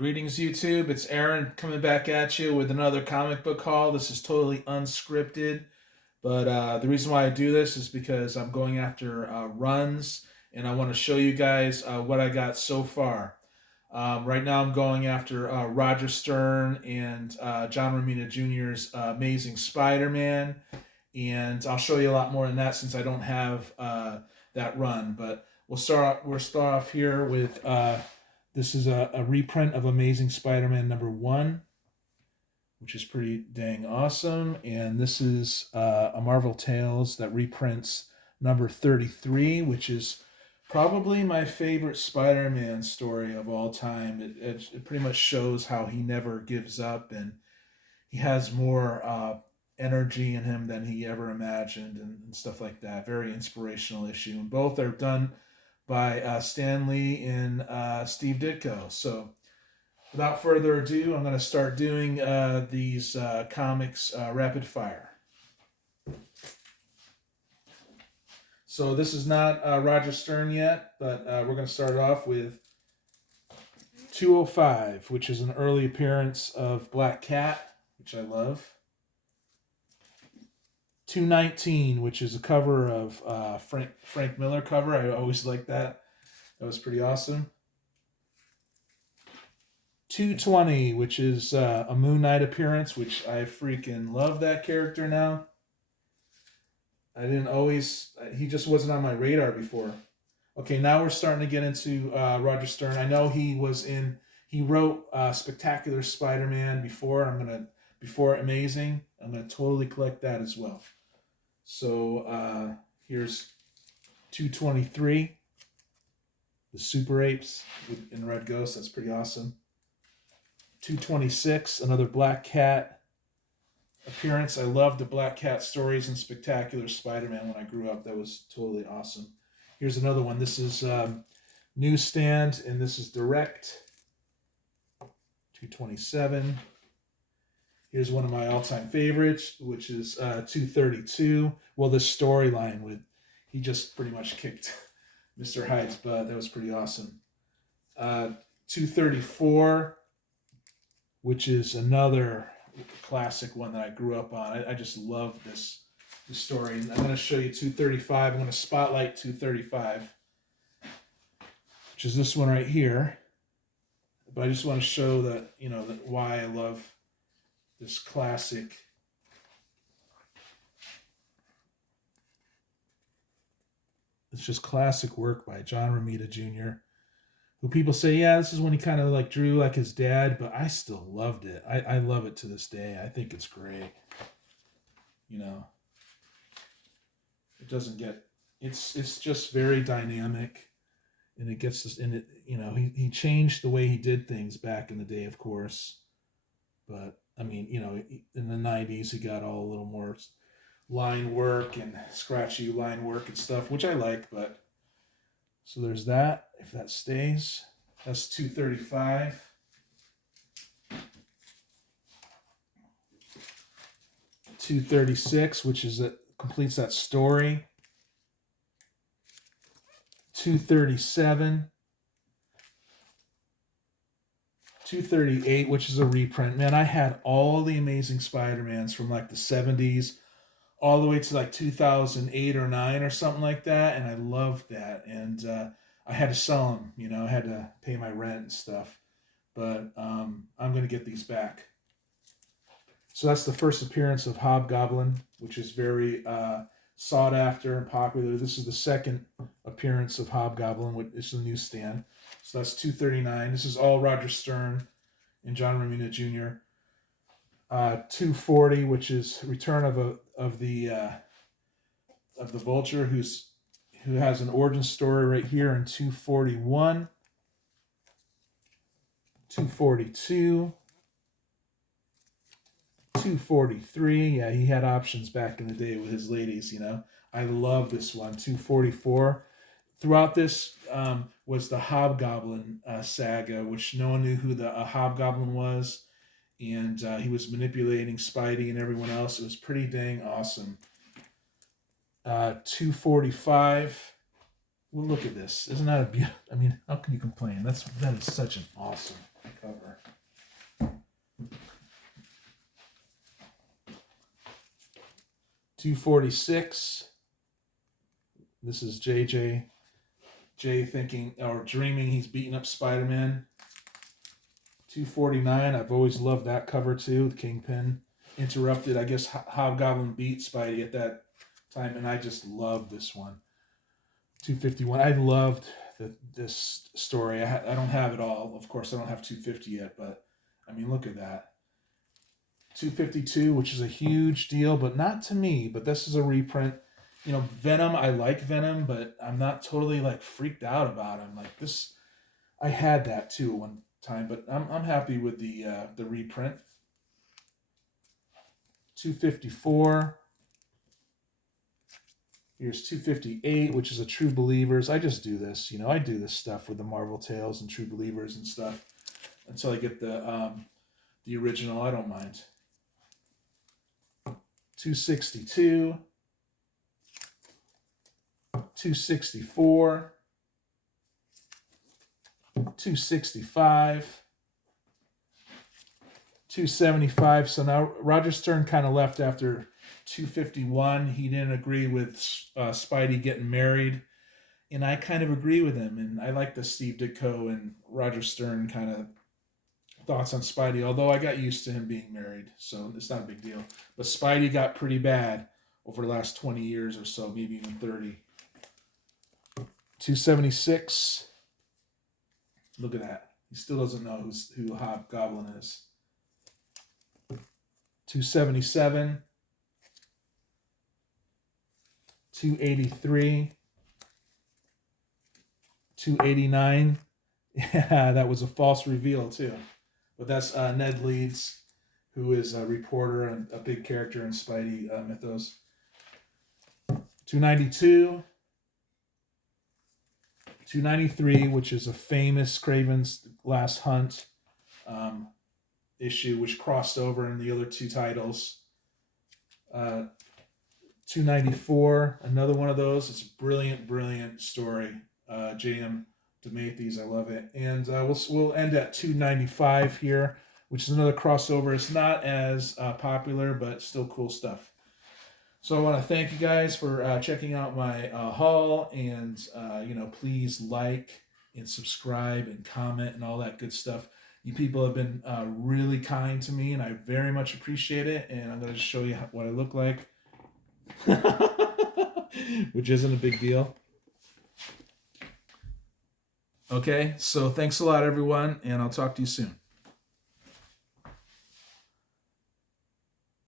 Greetings, YouTube. It's Aaron coming back at you with another comic book haul. This is totally unscripted, but the reason why I do this is because I'm going after runs, and I want to show you guys what I got so far. Right now, I'm going after Roger Stern and John Romita Jr.'s Amazing Spider-Man, and I'll show you a lot more than that since I don't have that run. But we'll start off here with. This is a reprint of Amazing Spider-Man #1, which is pretty dang awesome. And this is a Marvel Tales that reprints #33, which is probably my favorite Spider-Man story of all time. It pretty much shows how he never gives up, and he has more energy in him than he ever imagined, and stuff like that. Very inspirational issue. And both are done by Stan Lee and Steve Ditko. So without further ado, I'm going to start doing these comics rapid fire. So this is not Roger Stern yet, but we're going to start off with 205, which is an early appearance of Black Cat, which I love. 219, which is a cover of Frank Miller cover. I always liked that. That was pretty awesome. 220, which is a Moon Knight appearance, which I freaking love that character now. He just wasn't on my radar before. Okay, now we're starting to get into Roger Stern. I know he wrote Spectacular Spider-Man before Amazing. I'm gonna totally collect that as well. So here's 223, the Super Apes in Red Ghost. That's pretty awesome. 226, another Black Cat appearance. I loved the Black Cat stories in Spectacular Spider-Man when I grew up. That was totally awesome. Here's another one. This is Newsstand, and this is Direct. 227. Here's one of my all-time favorites, which is 232. Well, this storyline he just pretty much kicked Mr. Hyde's butt. That was pretty awesome. 234, which is another classic one that I grew up on. I just love this story. And I'm going to show you 235. I'm going to spotlight 235, which is this one right here. But I just want to show that, why I love this classic. It's just classic work by John Romita Jr., who people say, yeah, this is when he kind of like drew like his dad, but I still loved it. I love it to this day. I think it's great. It doesn't get, it's just very dynamic, and it gets this, and it, he changed the way he did things back in the day, of course, but I mean, in the 90s, he got all a little more line work and scratchy line work and stuff, which I like, but so there's that. If that stays, that's 235. $236, which is completes that story. 237. 238, which is a reprint. Man, I had all the Amazing Spider-Mans from like the 70s all the way to like 2008 or 9 or something like that, and I loved that. And I had to sell them, I had to pay my rent and stuff. But I'm going to get these back. So that's the first appearance of Hobgoblin, which is very sought after and popular. This is the second appearance of Hobgoblin, which is the Newsstand. So that's 239. This is all Roger Stern and John Romita Jr. 240, which is Return of the Vulture, who has an origin story right here in 241. 242. 243. Yeah, he had options back in the day with his ladies, I love this one. 244. Throughout this was the Hobgoblin saga, which no one knew who the Hobgoblin was. And he was manipulating Spidey and everyone else. It was pretty dang awesome. 245. Well, look at this. Isn't that a beautiful? I mean, how can you complain? That is such an awesome cover. 246. This is Jay thinking or dreaming he's beating up Spider-Man. 249. I've always loved that cover too. The Kingpin interrupted. I guess Hobgoblin beat Spidey at that time, and I just loved this one. 251. I loved this story. I don't have it all. Of course, I don't have 250 yet, but I mean, look at that. 252, which is a huge deal, but not to me. But this is a reprint. You know, Venom, I like Venom, but I'm not totally like freaked out about him. Like this, I had that too one time, but I'm happy with the reprint. 254. Here's 258, which is a True Believers. I just do this, you know. I do this stuff with the Marvel Tales and True Believers and stuff until I get the original. I don't mind. 262. 264, 265, 275. So now Roger Stern kind of left after 251. He didn't agree with Spidey getting married, and I kind of agree with him. And I like the Steve Ditko and Roger Stern kind of thoughts on Spidey, although I got used to him being married, so it's not a big deal. But Spidey got pretty bad over the last 20 years or so, maybe even 30. 276. Look at that. He still doesn't know who Hobgoblin is. 277. 283. 289. Yeah, that was a false reveal too. But that's Ned Leeds, who is a reporter and a big character in Spidey mythos. 292. 293, which is a famous Craven's Last Hunt issue, which crossed over in the other two titles. 294, another one of those. It's a brilliant, brilliant story. J.M. DeMatteis, I love it. And we'll end at 295 here, which is another crossover. It's not as popular, but still cool stuff. So I want to thank you guys for checking out my haul, and please like and subscribe and comment and all that good stuff. You people have been really kind to me, and I very much appreciate it. And I'm going to show you what I look like, which isn't a big deal. Okay, so thanks a lot, everyone, and I'll talk to you soon.